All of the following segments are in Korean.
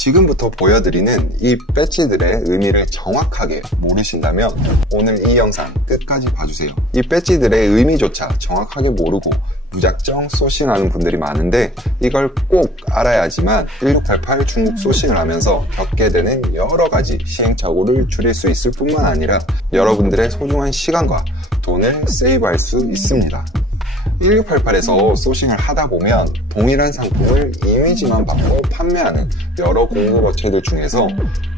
지금부터 보여드리는 이 배지들의 의미를 정확하게 모르신다면 오늘 이 영상 끝까지 봐주세요. 이 배지들의 의미조차 정확하게 모르고 무작정 소싱하는 분들이 많은데 이걸 꼭 알아야지만 1688 중국 소싱을 하면서 겪게 되는 여러 가지 시행착오를 줄일 수 있을 뿐만 아니라 여러분들의 소중한 시간과 돈을 세이브할 수 있습니다. 1688에서 소싱을 하다 보면 동일한 상품을 이미지만 받고 판매하는 여러 공급업체들 중에서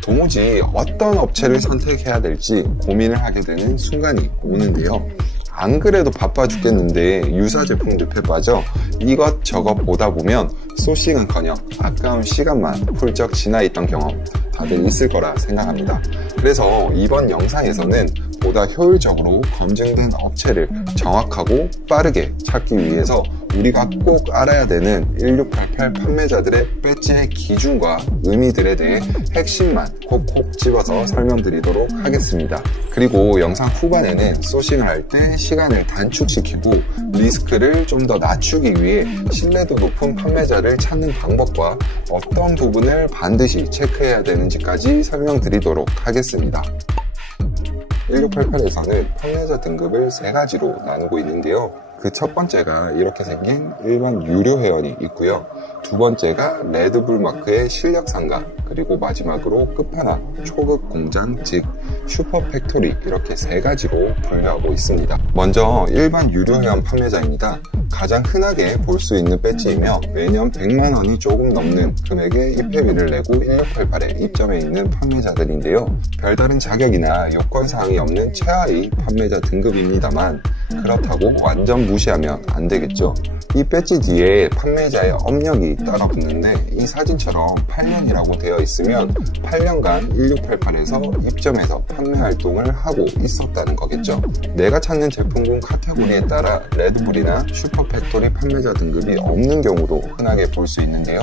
도무지 어떤 업체를 선택해야 될지 고민을 하게 되는 순간이 오는데요. 안 그래도 바빠 죽겠는데 유사 제품들 빠져 이것저것 보다 보면 소싱은커녕 아까운 시간만 훌쩍 지나 있던 경험 다들 있을 거라 생각합니다. 그래서 이번 영상에서는 보다 효율적으로 검증된 업체를 정확하고 빠르게 찾기 위해서 우리가 꼭 알아야 되는 1688 판매자들의 배지의 기준과 의미들에 대해 핵심만 콕콕 집어서 설명드리도록 하겠습니다. 그리고 영상 후반에는 소싱을 할 때 시간을 단축시키고 리스크를 좀 더 낮추기 위해 신뢰도 높은 판매자를 찾는 방법과 어떤 부분을 반드시 체크해야 되는지까지 설명드리도록 하겠습니다. 1688에서는 판매자 등급을 3가지로 나누고 있는데요. 그 첫 번째가 이렇게 생긴 일반 유료 회원이 있고요. 두 번째가 레드불 마크의 실력 상가, 그리고 마지막으로 끝판왕, 초급 공장, 즉 슈퍼팩토리, 이렇게 3가지로 분류하고 있습니다. 먼저 일반 유료 회원 판매자입니다. 가장 흔하게 볼 수 있는 배지이며 매년 100만 원이 조금 넘는 금액의 입회비를 내고 1688에 입점해 있는 판매자들인데요. 별다른 자격이나 요건사항이 없는 최하위 판매자 등급입니다만 그렇다고 완전 무시하면 안 되겠죠. 이 배지 뒤에 판매자의 업력이 따라 붙는데 이 사진처럼 8년이라고 되어 있으면 8년간 1688에서 입점해서 판매 활동을 하고 있었다는 거겠죠. 내가 찾는 제품군 카테고리에 따라 레드불이나 슈퍼팩토리 판매자 등급이 없는 경우도 흔하게 볼 수 있는데요.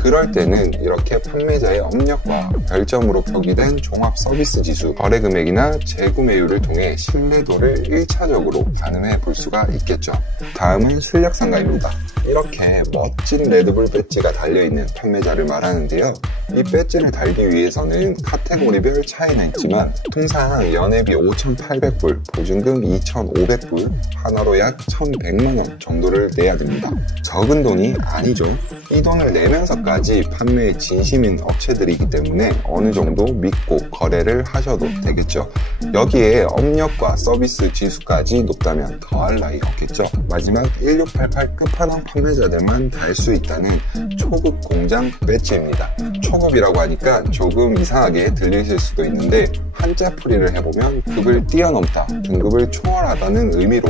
그럴 때는 이렇게 판매자의 업력과 별점으로 표기된 종합 서비스 지수, 거래 금액이나 재구매율을 통해 신뢰도를 1차적으로 가늠해 볼 수가 있겠죠. 다음은 실력 상가입니다. 이렇게 멋진 레드불 배지가 달려있는 판매자를 말하는데요. 이 배지를 달기 위해서는 카테고리별 차이는 있지만 통상 연회비 5,800불, 보증금 2,500불, 하나로 약 1,100만원 정도를 내야 됩니다. 적은 돈이 아니죠. 이 돈을 내면서까지 판매에 진심인 업체들이기 때문에 어느 정도 믿고 거래를 하셔도 되겠죠. 여기에 업력과 서비스 지수까지 높다면 더할 나위 없겠죠. 마지막 1688 끝판왕 판매자들만 달 수 있다는 초급 공장 배지입니다. 초급이라고 하니까 조금 이상하게 들리실 수도 있는데 한자풀이를 해보면 급을 뛰어넘다, 등급을 초월하다는 의미로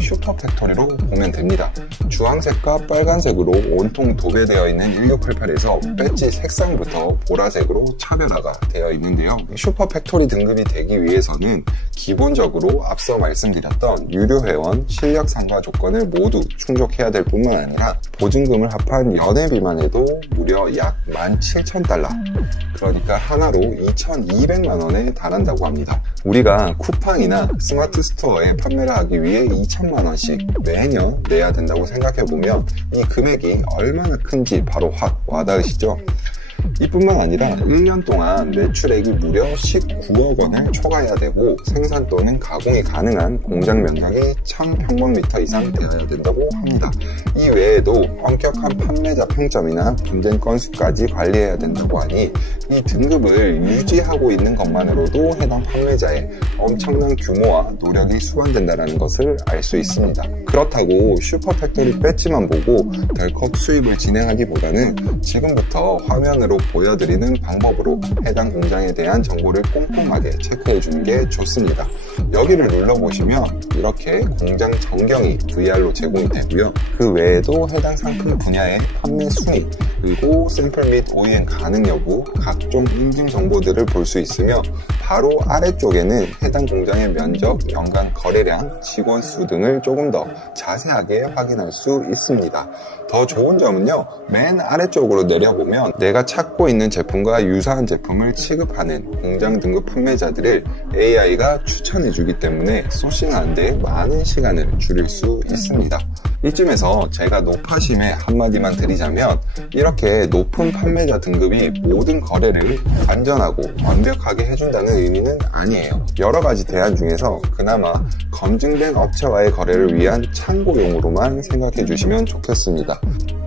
슈퍼팩토리로 보면 됩니다. 주황색과 빨간색으로 온통 도배되어 있는 1688에서 배지 색상부터 보라색으로 차별화가 되어 있는데요. 슈퍼팩토리 등급이 되기 위해서는 기본적으로 앞서 말씀드렸던 유료 회원, 실력 상가 조건을 모두 충족해야 될 뿐만 아니라 보증금을 합한 연회비만 해도 무려 약 17,000달러, 그러니까 하나로 2,200만 원에 달한다고 합니다. 우리가 쿠팡이나 스마트 스토어에 판매를 하기 위해 2천만 원씩 매년 내야 된다고 생각해보면 이 금액이 얼마나 큰지 바로 확 와닿으시죠? 이뿐만 아니라 1년 동안 매출액이 무려 19억 원을 초과해야 되고 생산 또는 가공이 가능한 공장 면적이 1000평방미터 이상 되어야 된다고 합니다. 이 외에도 엄격한 판매자 평점이나 분쟁 건수까지 관리해야 된다고 하니 이 등급을 유지하고 있는 것만으로도 해당 판매자의 엄청난 규모와 노력이 수반된다는 것을 알 수 있습니다. 그렇다고 슈퍼팩토리 배지만 보고 덜컥 수입을 진행하기보다는 지금부터 화면으로 보여드리는 방법으로 해당 공장에 대한 정보를 꼼꼼하게 체크해주는 게 좋습니다. 여기를 눌러보시면 이렇게 공장 전경이 VR로 제공이 되고요. 그 외에도 해당 상품 분야의 판매 순위, 그리고 샘플 및 OEM 가능 여부, 각종 인증 정보들을 볼 수 있으며 바로 아래쪽에는 해당 공장의 면적, 연간 거래량, 직원 수 등을 조금 더 자세하게 확인할 수 있습니다. 더 좋은 점은요, 맨 아래쪽으로 내려보면 내가 찾고 있는 제품과 유사한 제품을 취급하는 공장 등급 판매자들을 AI가 추천해주기 때문에 소싱하는 데 많은 시간을 줄일 수 있습니다. 이쯤에서 제가 노파심에 한마디만 드리자면 이렇게 높은 판매자 등급이 모든 거래를 안전하고 완벽하게 해준다는 의미는 아니에요. 여러 가지 대안 중에서 그나마 검증된 업체와의 거래를 위한 참고용으로만 생각해 주시면 좋겠습니다.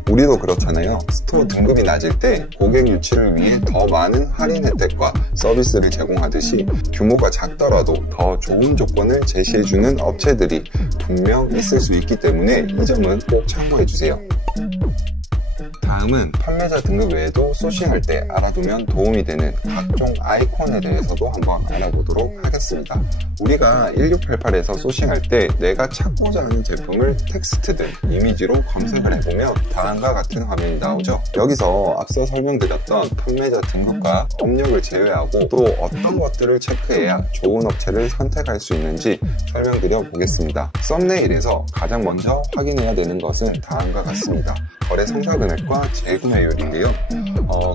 우리도 그렇잖아요. 스토어 등급이 낮을 때 고객 유치를 위해 더 많은 할인 혜택과 서비스를 제공하듯이 규모가 작더라도 더 좋은 조건을 제시해주는 업체들이 분명 있을 수 있기 때문에 이 점은 꼭 참고해주세요. 다음은 판매자 등급 외에도 소싱할 때 알아두면 도움이 되는 각종 아이콘에 대해서도 한번 알아보도록 하겠습니다. 우리가 1688에서 소싱할 때 내가 찾고자 하는 제품을 텍스트든 이미지로 검색을 해보면 다음과 같은 화면이 나오죠. 여기서 앞서 설명드렸던 판매자 등급과 업력을 제외하고 또 어떤 것들을 체크해야 좋은 업체를 선택할 수 있는지 설명드려 보겠습니다. 썸네일에서 가장 먼저 확인해야 되는 것은 다음과 같습니다. 거래 성사금액과 재구매율인데요.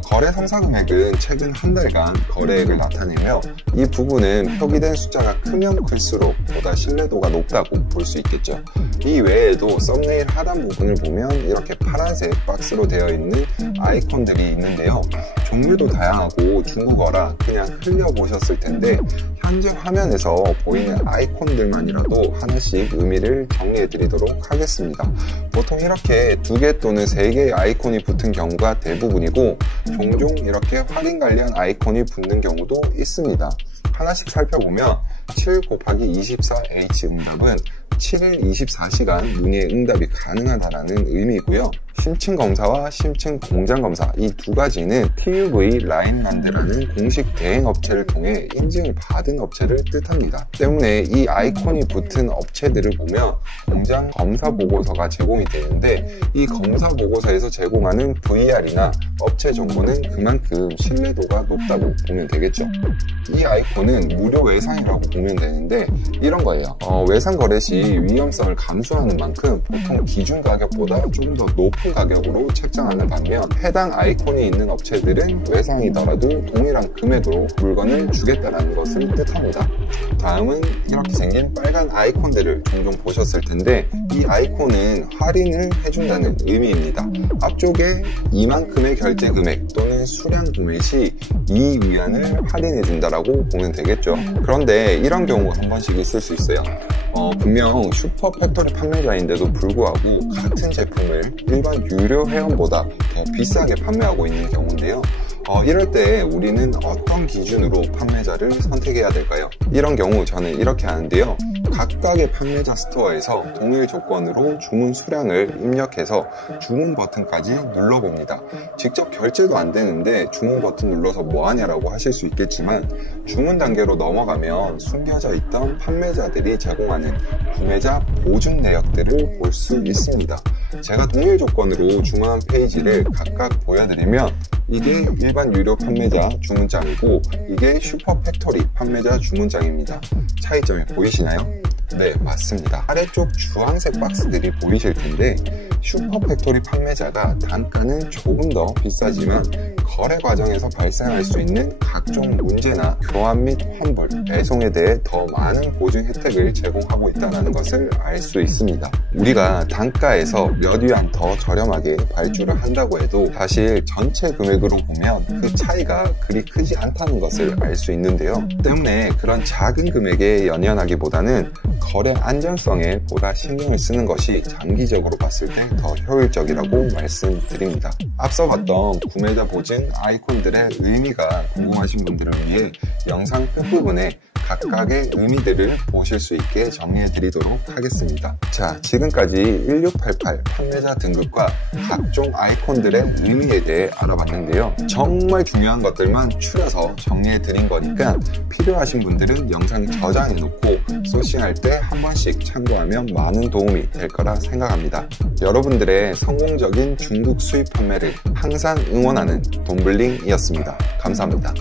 거래 성사금액은 최근 한 달간 거래액을 나타내며 이 부분은 표기된 숫자가 크면 클수록 보다 신뢰도가 높다고 볼 수 있겠죠. 이 외에도 썸네일 하단 부분을 보면 이렇게 파란색 박스로 되어 있는 아이콘들이 있는데요. 종류도 다양하고 중국어라 그냥 흘려보셨을 텐데 현재 화면에서 보이는 아이콘들만이라도 하나씩 의미를 정리해 드리도록 하겠습니다. 보통 이렇게 2개 또는 3개의 아이콘이 붙은 경우가 대부분이고 종종 이렇게 확인 관련 아이콘이 붙는 경우도 있습니다. 하나씩 살펴보면 7 곱하기 24H 응답은 7일 24시간 문의 응답이 가능하다는 의미이고요. 심층 검사와 심층 공장 검사 이 두 가지는 TUV 라인란드라는 공식 대행 업체를 통해 인증을 받은 업체를 뜻합니다. 때문에 이 아이콘이 붙은 업체들을 보면 공장 검사 보고서가 제공이 되는데 이 검사 보고서에서 제공하는 VR이나 업체 정보는 그만큼 신뢰도가 높다고 보면 되겠죠. 이 아이콘은 무료 외상이라고 보면 되는데 이런 거예요. 외상 거래 시 위험성을 감수하는 만큼 보통 기준 가격보다 좀 더 높은 가격으로 책정하는 반면 해당 아이콘이 있는 업체들은 외상이더라도 동일한 금액으로 물건을 주겠다는 것을 뜻합니다. 다음은 이렇게 생긴 빨간 아이콘들을 종종 보셨을 텐데 이 아이콘은 할인을 해준다는 의미입니다. 앞쪽에 이만큼의 결제 금액 또는 수량 구매 시 이 위안을 할인해 준다라고 보면 되겠죠. 그런데 이런 경우가 한 번씩 있을 수 있어요. 분명 슈퍼 팩토리 판매자인데도 불구하고 같은 제품을 일반 유료 회원보다 더 비싸게 판매하고 있는 경우인데요. 이럴 때 우리는 어떤 기준으로 판매자를 선택해야 될까요? 이런 경우 저는 이렇게 하는데요. 각각의 판매자 스토어에서 동일 조건으로 주문 수량을 입력해서 주문 버튼까지 눌러봅니다. 직접 결제도 안 되는데 주문 버튼 눌러서 뭐하냐라고 하실 수 있겠지만 주문 단계로 넘어가면 숨겨져 있던 판매자들이 제공하는 구매자 보증 내역들을 볼 수 있습니다. 제가 동일 조건으로 주문한 페이지를 각각 보여드리면 이게 일반 유료 판매자 주문장이고 이게 슈퍼 팩토리 판매자 주문장입니다. 차이점이 보이시나요? 네, 맞습니다. 아래쪽 주황색 박스들이 보이실 텐데 슈퍼 팩토리 판매자가 단가는 조금 더 비싸지만 거래 과정에서 발생할 수 있는 각종 문제나 교환 및 환불, 배송에 대해 더 많은 보증 혜택을 제공하고 있다는 것을 알 수 있습니다. 우리가 단가에서 몇 위안 더 저렴하게 발주를 한다고 해도 사실 전체 금액으로 보면 그 차이가 그리 크지 않다는 것을 알 수 있는데요. 때문에 그런 작은 금액에 연연하기보다는 거래 안전성에 보다 신경을 쓰는 것이 장기적으로 봤을 때 더 효율적이라고 말씀드립니다. 앞서 봤던 구매자 보증 아이콘들의 의미가 궁금하신 분들을 위해 영상 끝부분에 각각의 의미들을 보실 수 있게 정리해 드리도록 하겠습니다. 자, 지금까지 1688 판매자 등급과 각종 아이콘들의 의미에 대해 알아봤는데요. 정말 중요한 것들만 추려서 정리해 드린 거니까 필요하신 분들은 영상 저장해 놓고 소싱할 때 한 번씩 참고하면 많은 도움이 될 거라 생각합니다. 여러분들의 성공적인 중국 수입 판매를 항상 응원하는 돈블링이었습니다. 감사합니다.